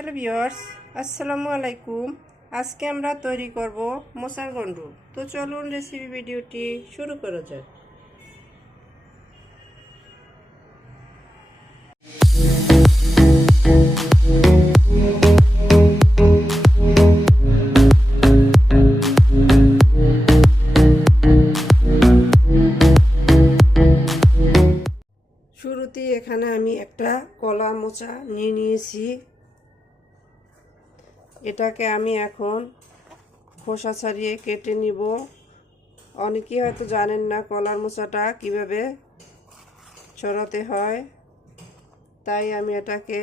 Hello viewers আসসালামু আলাইকুম। আজকে আমরা তৈরি করব মোসার গন্ডু। তো চলুন রেসিপি ভিডিওটি শুরু করা যাক। শুরুতেই এখানে আমি একটা কলা মোচা নিয়ে নিয়েছি। এটাকে আমি এখন খোসা ছাড়িয়ে কেটে নিব। অনেকেই হয়তো জানেন না কলার মোচাটা কীভাবে ছড়াতে হয়। তাই আমি এটাকে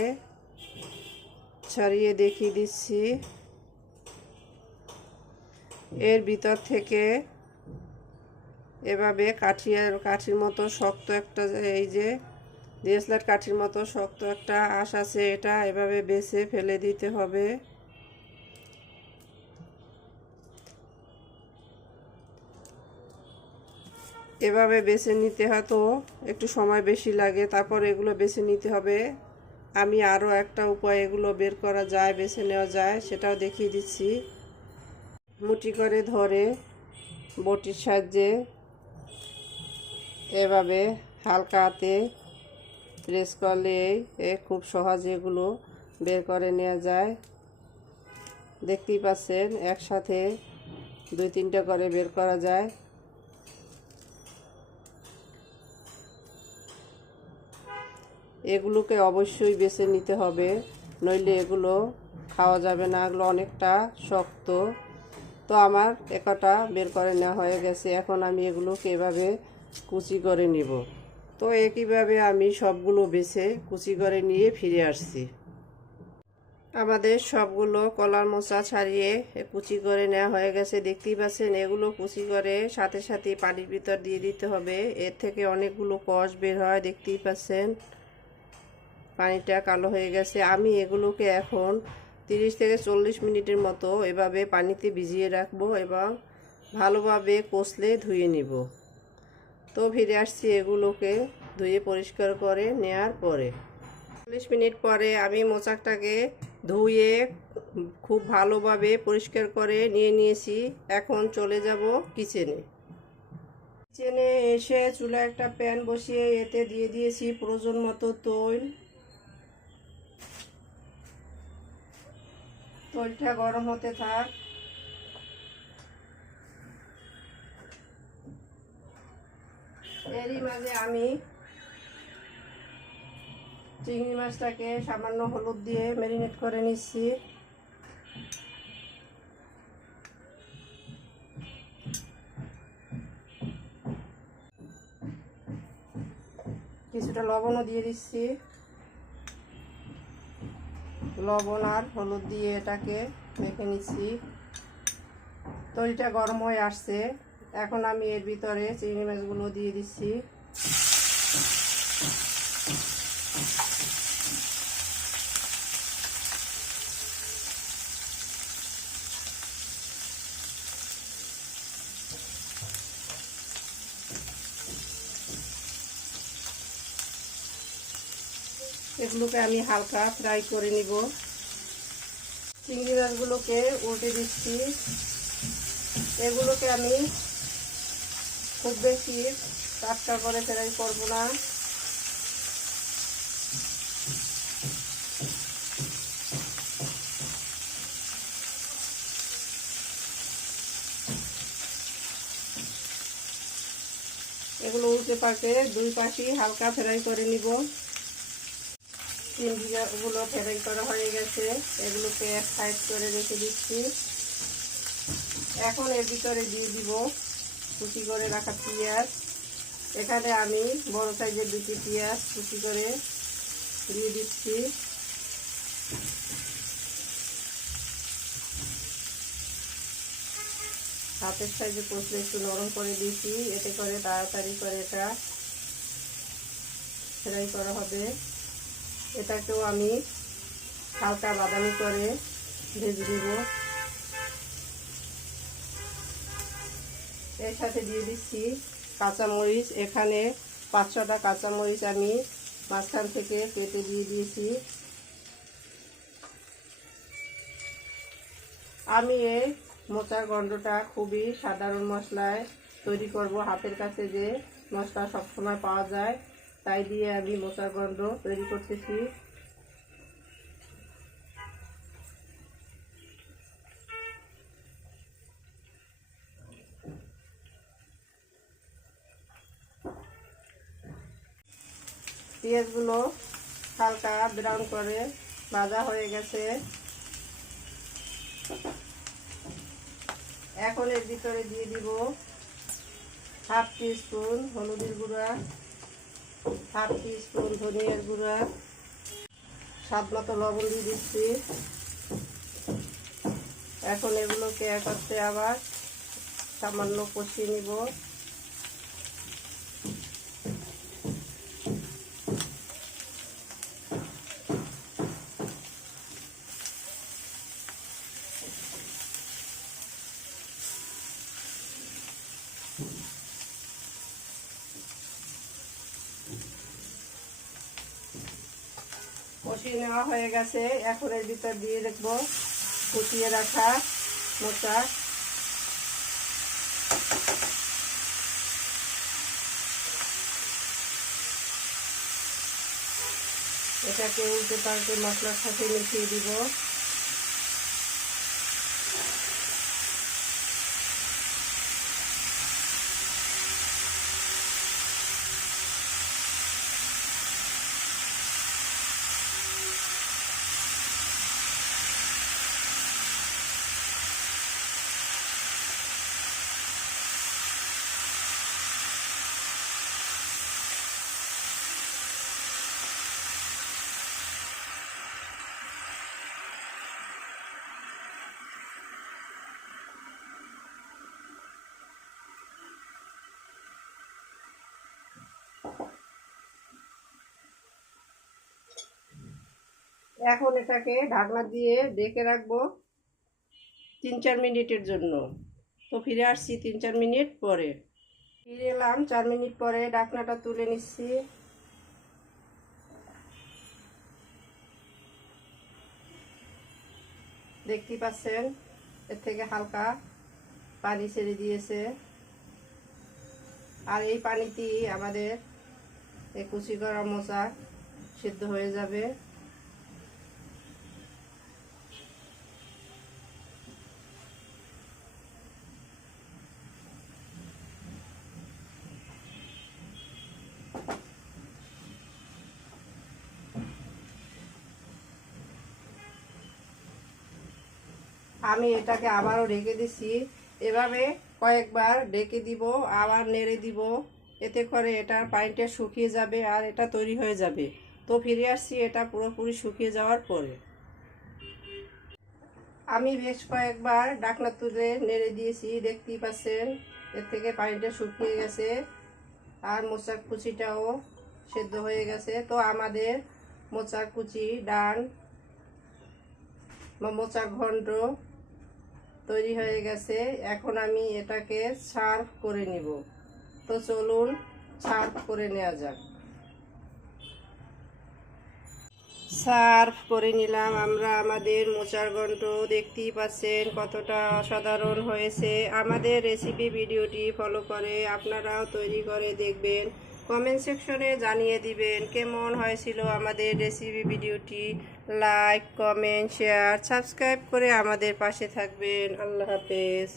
ছাড়িয়ে দেখিয়ে দিচ্ছি। এর ভিতর থেকে এভাবে কাঠিয়ার কাঠির মতো শক্ত একটা এই যে ডিএসএলআর কাঠির মতো শক্ত একটা আঁশ আছে, এটা এভাবে বেছে ফেলে দিতে হবে। এভাবে বেছে নিতে হয়তো একটু সময় বেশি লাগে, তারপর এগুলো বেছে নিতে হবে। আমি আরও একটা উপায় এগুলো বের করা যায়, বেছে নেওয়া যায়, সেটাও দেখিয়ে দিচ্ছি। মুটি করে ধরে বটির সাহায্যে এভাবে হালকা হাতে প্রেস করলে এ খুব সহজে এগুলো বের করে নেওয়া যায়। দেখতেই পাচ্ছেন, একসাথে দুই তিনটা করে বের করা যায়। এগুলোকে অবশ্যই বেছে নিতে হবে, নইলে এগুলো খাওয়া যাবে না, এগুলো অনেকটা শক্ত। তো আমার একটা বের করে নেওয়া হয়ে গেছে, এখন আমি এগুলোকে এভাবে কুচি করে নিব। তো একইভাবে আমি সবগুলো বেছে কুচি করে নিয়ে ফিরে আসছি। আমাদের সবগুলো কলার মোচা ছাড়িয়ে কুচি করে নেওয়া হয়ে গেছে, দেখতেই পাচ্ছেন এগুলো কুচি করে সাথে সাথে পানির ভিতর দিয়ে দিতে হবে। এর থেকে অনেকগুলো কষ বের হয়, দেখতেই পাচ্ছেন। পানিটা কালো হয়ে গেছে। আমি এগুলোকে এখন তিরিশ থেকে চল্লিশ মিনিটের মতো এভাবে পানিতে ভিজিয়ে রাখব এবং ভালোভাবে কষলে ধুয়ে নিব। তো ফিরে আসছি এগুলোকে ধুয়ে পরিষ্কার করে নেয়ার পরে। চল্লিশ মিনিট পরে আমি মোচাকটাকে ধুয়ে খুব ভালোভাবে পরিষ্কার করে নিয়ে নিয়েছি। এখন চলে যাব কিচেনে। কিচেনে এসে চুলা একটা প্যান বসিয়ে এতে দিয়ে দিয়েছি প্রয়োজন মতো তৈল। তৈলটা গরম হতে থাক। এরই মাঝে আমি চিংড়ি মাছটাকে সামান্য হলুদ দিয়ে ম্যারিনেট করে নিচ্ছি। কিছুটা লবণও দিয়ে দিচ্ছি। লবণ আর হলুদ দিয়ে এটাকে মেখে নিচ্ছি। তরিটা গরম হয়ে আসছে। এখন আমি এর ভিতরে চিংড়ি মাছগুলো দিয়ে দিচ্ছি। এগুলোকে আমি হালকা ফ্রাই করে নিব। চিংড়ি মাছগুলোকে উল্টে দিচ্ছি। এগুলোকে আমি খুব বেশি টাটকা করে ফ্রাই করব না। এগুলো উল্টে পাকে দুই পাশি হালকা ফ্রাই করে নিব। চিংড়িগুলো ফ্রাই করা হয়ে গেছে, এগুলোকে এক সাইড করে রেখে দিচ্ছি। এখন এর ভিতরে দিয়ে দিব কুচি করে রাখা পেঁয়াজ। এখানে আমি বড় সাইজের দুটি পেঁয়াজ কুচি করে দিয়ে দিচ্ছি। হাতের সাইজে কষলে একটু নরম করে দিয়েছি, এতে করে তাড়াতাড়ি করে এটা ফ্রাই করা হবে। এটাকেও আমি হালকা বাদামি করে ভেজে দিব এর সাথে দিয়ে দিচ্ছি কাঁচামরিচ। এখানে পাঁচ ছটা কাঁচামরিচ আমি মাঝখান থেকে কেটে দিয়ে দিয়েছি। আমি এই মোচার গন্ধটা খুবই সাধারণ মশলায় তৈরি করব। হাতের কাছে যে মশলা সবসময় পাওয়া যায় তাই দিয়ে আমি মোচার গন্ধ তৈরি করতেছি। পেঁয়াজগুলো হালকা ব্রাউন করে ভাজা হয়ে গেছে। এখন এর ভিতরে দিয়ে দিব হাফ টি স্পুন হলুদের গুঁড়া। হাফ টি স্পুন ধনিয়ার গুঁড়া, স্বাদ মতো লবণ দিয়ে দিচ্ছি। এখন এগুলোকে একত্রে আবার সামান্য কষিয়ে নিব। কষিয়ে নেওয়া হয়ে গেছে। এখন এর ভিতর দিয়ে দেখব কুচিয়ে রাখা মোচা এটাকে উল্টে পাল্টে মশলার সাথে মিশিয়ে দিব। এখন এটাকে ঢাকনা দিয়ে ডেকে রাখব তিন চার মিনিটের জন্য। তো ফিরে আসছি তিন চার মিনিট পরে। ফিরে এলাম, চার মিনিট পরে ঢাকনাটা তুলে নিচ্ছি। দেখতে পাচ্ছেন, এর থেকে হালকা পানি ছেড়ে দিয়েছে। আর এই পানিতেই আমাদের এই কুচি করা মোচা সিদ্ধ হয়ে যাবে। আমি এটাকে আবারও ঢেকে দিছি। এভাবে কয়েকবার ডেকে দিব, আবার নেড়ে দিব। এতে করে এটার পানিটা শুকিয়ে যাবে আর এটা তৈরি হয়ে যাবে। তো ফিরে আসছি এটা পুরোপুরি শুকিয়ে যাওয়ার পরে। আমি বেশ কয়েকবার ডাকনা তুলে নেড়ে দিয়েছি, দেখতেই পাচ্ছেন, এর থেকে পানিটা শুকিয়ে গেছে। আর মোচার কুচিটাও সেদ্ধ হয়ে গেছে। তো আমাদের মোচার কুচি ডান মোচার ঘন্ট তৈরি হয়ে গেছে। এখন আমি এটাকে সার্ভ করে নিব। তো চলুন সার্ভ করে নেওয়া যাক। সার্ভ করে নিলাম। আমরা আমাদের মোচার ঘন্ট দেখতেই পাচ্ছেন কতটা অসাধারণ হয়েছে। আমাদের রেসিপি ভিডিওটি ফলো করে আপনারাও তৈরি করে দেখবেন। কমেন্ট সেকশনে জানিয়ে দিবেন কেমন হয়েছিল আমাদের রেসিপি ভিডিওটি। লাইক কমেন্ট শেয়ার সাবস্ক্রাইব করে আমাদের পাশে থাকবেন। আল্লাহ হাফেজ।